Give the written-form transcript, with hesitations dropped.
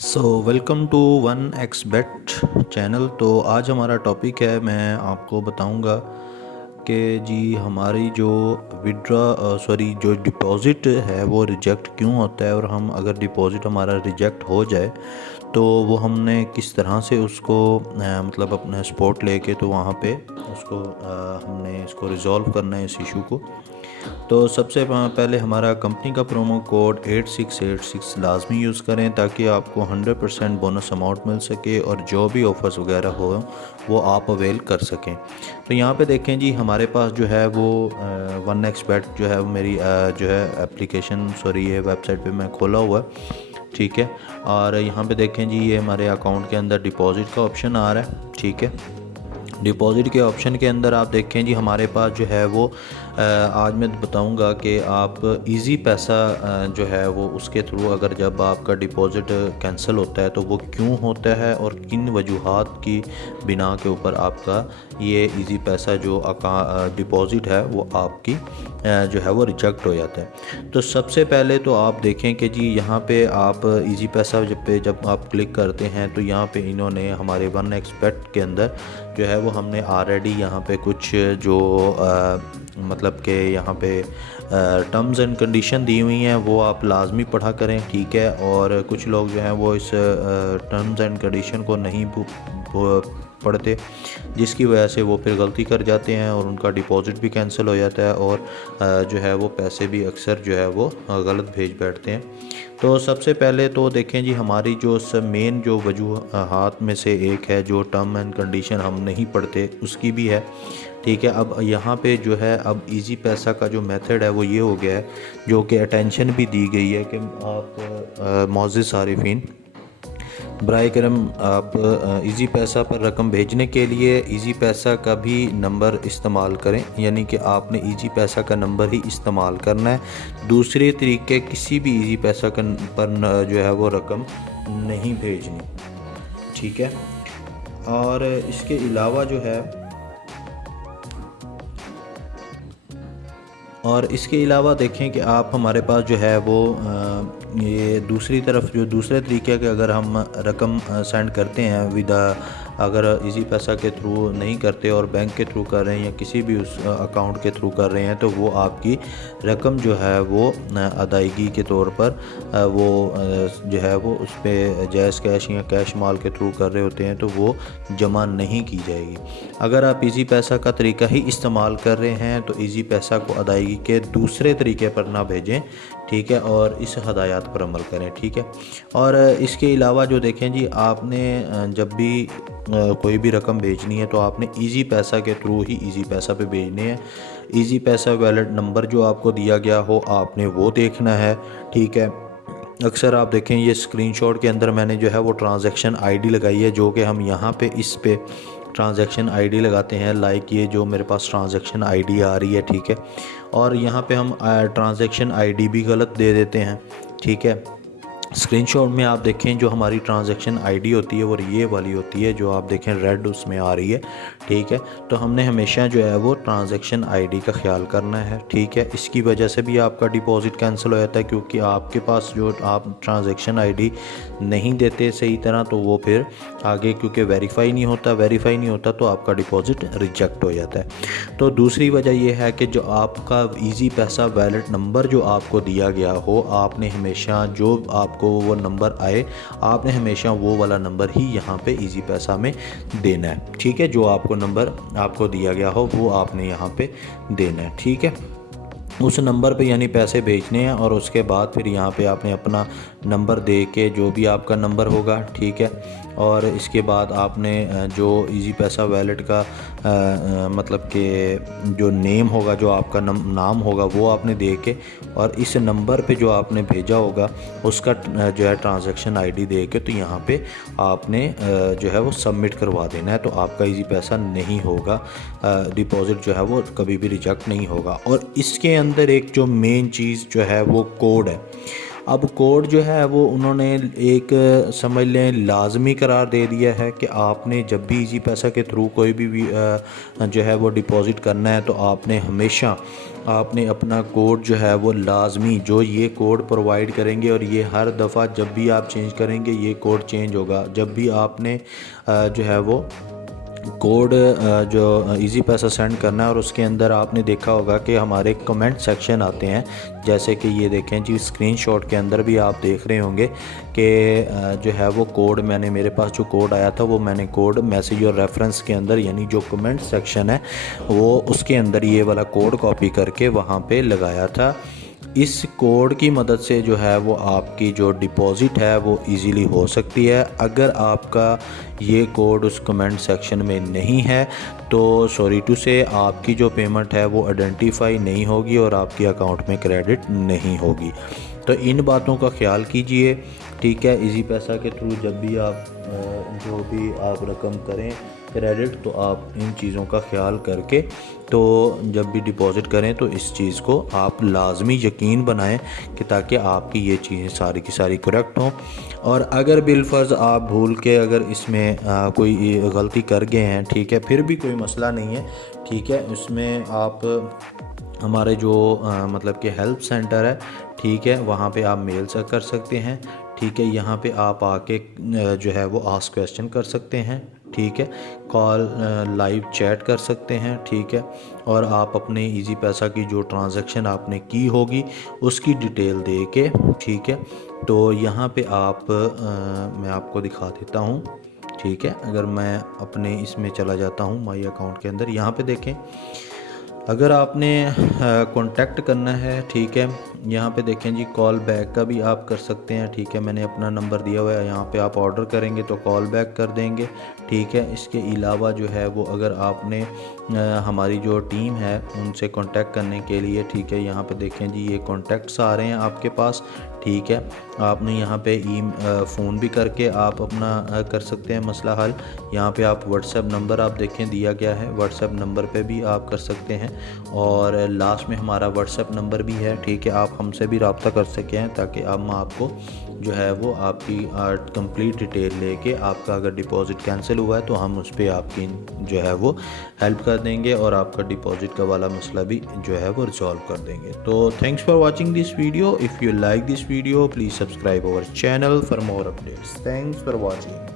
Welcome to one X bet channel. तो आज हमारा टॉपिक है, मैं आपको बताऊंगा कि जी हमारी जो जो डिपॉज़िट है वो रिजेक्ट क्यों होता है, और हम अगर डिपॉज़िट हमारा रिजेक्ट हो जाए तो वो हमने किस तरह से उसको मतलब अपना सपोर्ट लेके तो वहाँ पे उसको हमने इसको रिज़ॉल्व करना है इस इशू को। तो सबसे पहले हमारा कंपनी का प्रोमो कोड 8686 लाजमी यूज़ करें ताकि आपको 100% बोनस अमाउंट मिल सके और जो भी ऑफ़र्स वगैरह हो वो आप अवेल कर सकें। तो यहाँ पे देखें जी, हमारे पास जो है वो वन एक्स बेट जो है वो मेरी जो है ये वेबसाइट पे मैं खोला हुआ है, ठीक है। और यहाँ पे देखें जी, ये हमारे अकाउंट के अंदर डिपॉज़िट का ऑप्शन आ रहा है, ठीक है। डिपॉज़िट के ऑप्शन के अंदर आप देखें जी, हमारे पास जो है वो आज मैं बताऊंगा कि आप इजी पैसा जो है वो उसके थ्रू अगर जब आपका डिपॉज़िट कैंसिल होता है तो वो क्यों होता है और किन वजूहात की बिना के ऊपर आपका ये इजी पैसा जो डिपॉज़िट है वो आपकी जो है वो रिजेक्ट हो जाता है। तो सबसे पहले तो आप देखें कि जी यहाँ पे आप इजी पैसा जब आप क्लिक करते हैं तो यहाँ पे इन्होंने हमारे वन एक्सपेक्ट के अंदर जो है वो हमने ऑलरेडी यहाँ पे कुछ जो मतलब कि यहाँ पे टर्म्स एंड कंडीशन दी हुई हैं वो आप लाजमी पढ़ा करें, ठीक है। और कुछ लोग जो हैं वो इस टर्म्स एंड कंडीशन को नहीं पढ़ते, जिसकी वजह से वो फिर गलती कर जाते हैं और उनका डिपॉज़िट भी कैंसिल हो जाता है और जो है वो पैसे भी अक्सर जो है वो गलत भेज बैठते हैं। तो सबसे पहले तो देखें जी, हमारी जो मेन जो वजूहात में से एक है जो टर्म एंड कंडीशन हम नहीं पढ़ते उसकी भी है, ठीक है। अब यहाँ पे जो है अब इजी पैसा का जो मेथड है वो ये हो गया है, जो कि अटेंशन भी दी गई है कि आप मोअज़्ज़िज़ सारिफीन बराए करम आप इजी पैसा पर रकम भेजने के लिए इजी पैसा का भी नंबर इस्तेमाल करें, यानी कि आपने इजी पैसा का नंबर ही इस्तेमाल करना है। दूसरे तरीके किसी भी इजी पैसा पर जो है वो रकम नहीं भेजनी, ठीक है। और इसके अलावा जो है देखें कि आप हमारे पास जो है वो ये दूसरी तरफ जो दूसरे तरीके के अगर हम रकम सेंड करते हैं अगर इजी पैसा के थ्रू नहीं करते और बैंक के थ्रू कर रहे हैं या किसी भी उस अकाउंट के थ्रू कर रहे हैं, तो वो आपकी रकम जो है वो अदायगी के तौर पर वो जो है वो उस पर जैज़ कैश या कैश माल के थ्रू कर रहे होते हैं तो वो जमा नहीं की जाएगी। अगर आप इजी पैसा का तरीका ही इस्तेमाल कर रहे हैं तो इजी पैसा को अदायगी के दूसरे तरीके पर ना भेजें, ठीक है, और इस हदायत पर अमल करें, ठीक है। और इसके अलावा जो देखें जी, आपने जब भी कोई भी रकम भेजनी है तो आपने इजी पैसा के थ्रू ही इजी पैसा पे भेजने हैं। इजी पैसा वैलेट नंबर जो आपको दिया गया हो आपने वो देखना है, ठीक है। अक्सर आप देखें ये स्क्रीनशॉट के अंदर मैंने जो है वो ट्रांजैक्शन आईडी लगाई है, जो कि हम यहाँ पे इस पे ट्रांजैक्शन आईडी लगाते हैं, लाइक ये जो मेरे पास ट्रांजैक्शन आईडी आ रही है, ठीक है। और यहाँ पे हम ट्रांजैक्शन आईडी भी गलत दे देते हैं, ठीक है। स्क्रीनशॉट में आप देखें जो हमारी ट्रांजैक्शन आईडी होती है वो ये वाली होती है जो आप देखें रेड उसमें आ रही है, ठीक है। तो हमने हमेशा जो है वो ट्रांजैक्शन आईडी का ख्याल करना है, ठीक है। इसकी वजह से भी आपका डिपॉज़िट कैंसिल हो जाता है, क्योंकि आपके पास जो आप ट्रांजैक्शन आईडी नहीं देते सही तरह तो वो फिर आगे क्योंकि वेरीफाई नहीं होता तो आपका डिपॉज़िट रिजेक्ट हो जाता है। तो दूसरी वजह यह है कि जो आपका इजी पैसा वैलेट नंबर जो आपको दिया गया हो, आपने हमेशा जो आपको वो नंबर आए आपने हमेशा वो वाला नंबर ही यहाँ पे इजी पैसा में देना है, ठीक है। जो आपको नंबर आपको दिया गया हो वो आपने यहाँ पे देना है, ठीक है। उस नंबर पे यानी पैसे भेजने हैं और उसके बाद फिर यहाँ पे आपने अपना नंबर दे के जो भी आपका नंबर होगा, ठीक है। और इसके बाद आपने जो इजी पैसा वैलेट का मतलब कि जो नेम होगा, जो आपका नाम होगा वो आपने दे के और इस नंबर पे जो आपने भेजा होगा उसका जो है ट्रांजैक्शन आईडी दे के तो यहाँ पे आपने जो है वो सबमिट करवा देना है, तो आपका इजी पैसा नहीं होगा, डिपॉज़िट जो है वो कभी भी रिजेक्ट नहीं होगा। और इसके अंदर एक जो मेन चीज़ जो है वो कोड है, अब कोड जो है वो उन्होंने एक समझ लें लाजमी करार दे दिया है कि आपने जब भी इजी पैसा के थ्रू कोई भी जो है वो डिपॉज़िट करना है तो आपने हमेशा आपने अपना कोड जो है वो लाजमी जो ये कोड प्रोवाइड करेंगे, और ये हर दफ़ा जब भी आप चेंज करेंगे ये कोड चेंज होगा। जब भी आपने जो है वो कोड जो इजी पैसा सेंड करना है और उसके अंदर आपने देखा होगा कि हमारे कमेंट सेक्शन आते हैं, जैसे कि ये देखें जी स्क्रीनशॉट के अंदर भी आप देख रहे होंगे कि जो है वो कोड मैंने मेरे पास जो कोड आया था वो मैंने कोड मैसेज और रेफरेंस के अंदर यानी जो कमेंट सेक्शन है वो उसके अंदर ये वाला कोड कॉपी करके वहाँ पे लगाया था। इस कोड की मदद से जो है वो आपकी जो डिपॉज़िट है वो इजीली हो सकती है। अगर आपका ये कोड उस कमेंट सेक्शन में नहीं है तो सॉरी टू से आपकी जो पेमेंट है वो आइडेंटिफाई नहीं होगी और आपके अकाउंट में क्रेडिट नहीं होगी। तो इन बातों का ख्याल कीजिए, ठीक है। इजी पैसा के थ्रू जब भी आप जो भी आप रकम करें क्रेडिट तो आप इन चीज़ों का ख्याल करके तो जब भी डिपॉज़िट करें तो इस चीज़ को आप लाजमी यकीन बनाएं कि ताकि आपकी ये चीज़ें सारी की सारी करेक्ट हों। और अगर बिलफर्ज आप भूल के अगर इसमें कोई गलती कर गए हैं, ठीक है, फिर भी कोई मसला नहीं है, ठीक है। उसमें आप हमारे जो मतलब कि हेल्प सेंटर है, ठीक है, वहाँ पे आप मेल से कर सकते हैं, ठीक है। यहाँ पे आप आके जो है वो आस्क क्वेश्चन कर सकते हैं, ठीक है। कॉल लाइव चैट कर सकते हैं, ठीक है। और आप अपने इजी पैसा की जो ट्रांजैक्शन आपने की होगी उसकी डिटेल दे के, ठीक है। तो यहाँ पे आप मैं आपको दिखा देता हूँ, ठीक है। अगर मैं अपने इसमें चला जाता हूँ माई अकाउंट के अंदर, यहाँ पे देखें अगर आपने कांटेक्ट करना है, ठीक है, यहाँ पे देखें जी कॉल बैक का भी आप कर सकते हैं, ठीक है। मैंने अपना नंबर दिया हुआ है, यहाँ पे आप ऑर्डर करेंगे तो कॉल बैक कर देंगे, ठीक है। इसके अलावा जो है वो अगर आपने हमारी जो टीम है उनसे कांटेक्ट करने के लिए, ठीक है, यहाँ पे देखें जी ये कांटेक्ट्स आ रहे हैं आपके पास, ठीक है। आपने यहाँ पे फ़ोन भी करके आप अपना कर सकते हैं मसला हल। यहाँ पे आप व्हाट्सएप नंबर आप देखें दिया गया है, व्हाट्सएप नंबर पे भी आप कर सकते हैं और लास्ट में हमारा व्हाट्सएप नंबर भी है, ठीक है। आप हमसे भी रब्ता कर सकें ताकि हम आपको जो है वो आपकी कंप्लीट डिटेल लेके आपका अगर डिपॉज़िट कैंसिल हुआ है तो हम उस पर आपकी जो है वो हेल्प कर देंगे और आपका डिपॉज़िट का वाला मसला भी जो है वो रिजॉल्व कर देंगे। तो thanks for watching this video. If you like this video please subscribe our channel for more updates. Thanks for watching.